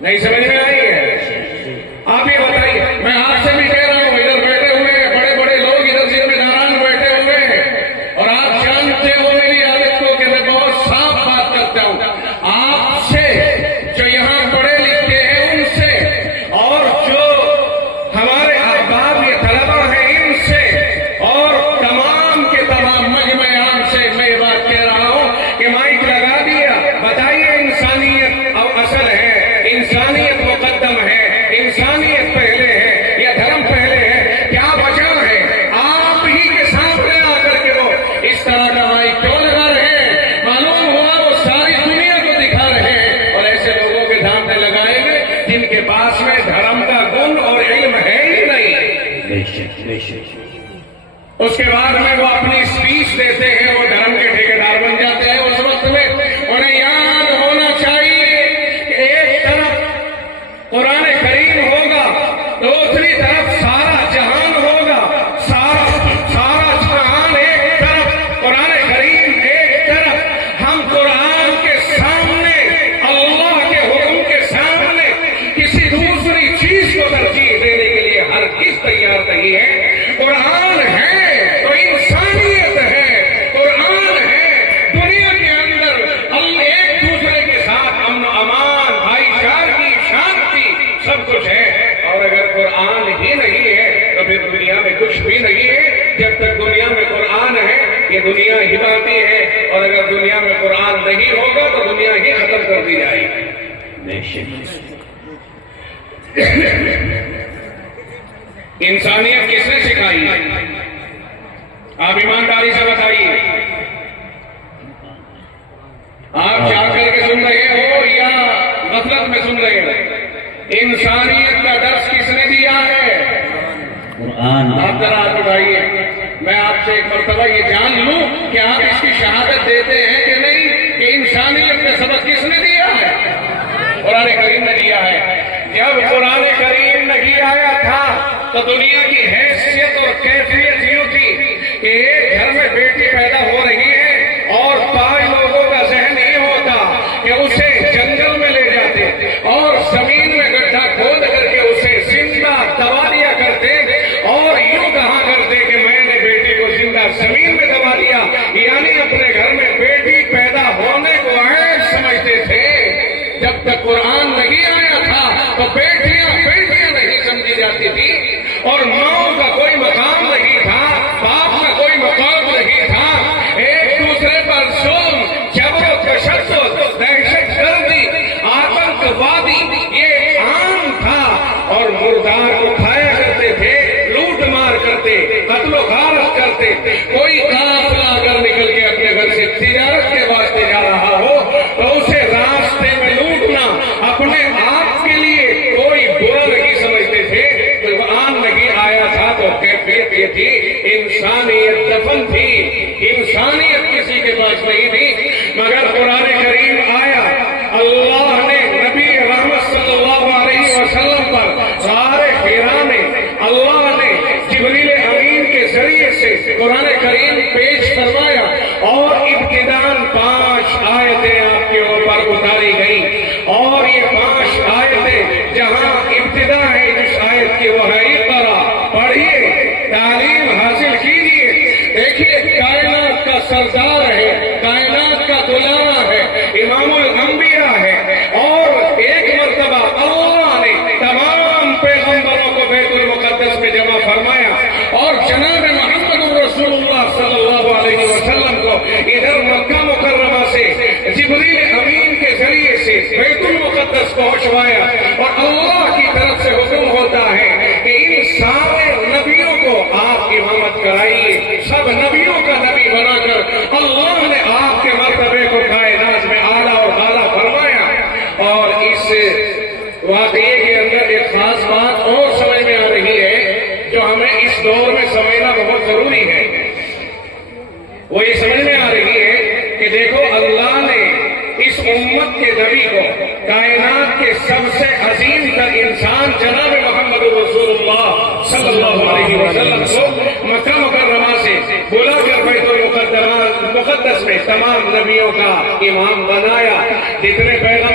نہیں سمجھ میں آئی ہے؟ آپ یہ بتائیے، میں آپ سے بھی کہہ رہا ہوں، ادھر بیٹھے ہوئے بڑے بڑے لوگ ادھر ذمہ داران بیٹھے ہوئے ہیں، اور آپ جانتے ہو میری عادت کو کہ میں بہت صاف بات کرتا ہوں آپ سے، جو یہاں پڑھے لکھے ہیں ان سے، اور جو ہمارے احباب یہ طلبہ ہیں ان سے، اور تمام کے تمام مجمع عام سے میں یہ بات کہہ رہا ہوں کہ مائک لگا دیا، بتائیے انسانیت اب اصل ہے، انسانیت مقدم ہے، انسانیت پہلے ہے یا دھرم پہلے ہے؟ کیا بچا ہے؟ آپ ہی کے سامنے آ کر کے وہ اس طرح کا مائک کیوں لگا رہے ہیں؟ معلوم ہوا وہ ساری دنیا کو دکھا رہے ہیں، اور ایسے لوگوں کے سامنے لگائیں گے جن کے پاس میں دھرم کا گن اور علم ہے ہی نہیں۔ اس کے بعد میں وہ اپنی اسپیچ دیتے ہیں، وہ دھرم کے ٹھیکیدار بن جاتے ہیں۔ اس وقت میں انہیں یاد ہونا چاہیے کہ ایک طرف قرآن کریم ہوگا، دوسری طرف سارا جہان ہوگا، سارا جہان ایک طرف، قرآن کریم ایک طرف۔ ہم قرآن کے سامنے، اللہ کے حکم کے سامنے کسی دوسری چیز کو ترجیح دینے کے لیے ہرگز تیار نہیں ہے۔ قرآن ہے تو انسانیت ہے، قرآن ہے دنیا کے اندر ایک دوسرے کے ساتھ امن و امان، بھائی چارگی، شانتی، سب کچھ ہے۔ اور اگر قرآن ہی نہیں ہے تو پھر دنیا میں کچھ بھی نہیں ہے۔ جب تک دنیا میں قرآن ہے یہ دنیا ہی باقی ہے، اور اگر دنیا میں قرآن نہیں ہوگا تو دنیا ہی ختم کر دی جائے گی۔ انسانیت کس نے سکھائی؟ آپ ایمانداری سے بتائیے، آپ جا کر کے سن رہے ہو یا غفلت میں سن رہے ہو؟ انسانیت کا درس کس نے دیا ہے؟ قرآن۔ آپ ذرا ہاتھ اٹھائیے، میں آپ سے ایک مرتبہ یہ جان لوں کہ آپ اس کی شہادت دیتے ہیں کہ نہیں کہ انسانیت کا سبق کس نے دیا ہے؟ قرآن کریم نے دیا ہے۔ جب قرآن کریم نہیں آیا تھا تو دنیا کی حیثیت اور کیفیت یوں تھی کہ ایک گھر میں بیٹی پیدا ہو رہی ہے اور 5 لوگوں کا ذہن یہ ہوتا کہ اسے جنگل میں لے جاتے اور زمین میں گڈھا کھود کر کے اسے زندہ دبا دیا کرتے، اور یوں کہا کرتے کہ میں نے بیٹی کو زندہ زمین میں دبا دیا، یعنی اپنے گھر میں بیٹی پیدا ہونے کو عیب سمجھتے تھے۔ جب تک قرآن نہیں آیا تھا تو بیٹیاں نہیں سمجھی جاتی تھی، اور ماں کا کوئی مقام نہیں تھا، باپ کا کوئی مقام نہیں تھا۔ ایک دوسرے پر ظلم، جبر و تشدد، دہشت گردی، آتنک وادی یہ عام تھا، اور مردار کو کھایا کرتے تھے، لوٹ مار کرتے، قتل و غارت کرتے۔ کوئی قافلہ اگر نکل کے اپنے گھر سے تجارت کے واسطے جا رہا ہو تو اسے راستے میں لوٹنا اپنے آپ کے لیے کوئی برا نہیں سمجھتے تھے۔ قرآن نہیں آیا تھا تو کیفیت یہ تھی، انسانیت دفن تھی، انسانیت کسی کے پاس نہیں تھی۔ مگر قرآن کریم آیا، اللہ نے نبی رحمت صلی اللہ علیہ وسلم پر غار حرا میں اللہ نے جبریل امین کے ذریعے سے قرآن کریم پیش فرمایا، اور ابتداءً 5 آیتیں آپ کے اوپر اتاری گئی، اور یہ 5 آیتیں جہاں ابتدا ہے اس آیت کی وہ ہے اقرا، پڑھیے، تعلیم حاصل کیجیے۔ دیکھیے کائنات کا سردار ہے، کائنات کا دلارا ہے، امام الانبیاء ہے، اور ایک مرتبہ اللہ نے تمام پیغمبروں کو بیت المقدس میں جمع فرمایا، اور جناب محمد رسول اللہ صلی اللہ علیہ وسلم کو ادھر مکہ مکرمہ سے جبریل امین کے ذریعے سے بیت المقدس پہنچوایا، اور اللہ کی طرف سے حکم ہوتا ہے کہ ان سارے نبیوں کو آپ امامت کرائیے۔ سب نبیوں کا نبی بنا کر اللہ نے آپ کے مرتبے کو کائنات میں اعلیٰ اور بالا فرمایا۔ اور اس واقعے کے اندر ایک خاص بات اور سمجھ میں آ رہی ہے جو ہمیں اس دور میں سمجھنا بہت ضروری ہے، وہ یہ سمجھ میں آ رہی ہے کہ دیکھو اللہ نے اس امت کے نبی کو، کائنات کے سب سے عظیم تر انسان جناب محمد رسول اللہ صلی اللہ علیہ وسلم کو مکہ مکرمہ سے بلا کر بیت المقدس میں تمام نبیوں کا امام بنایا۔ جتنے پیغمبر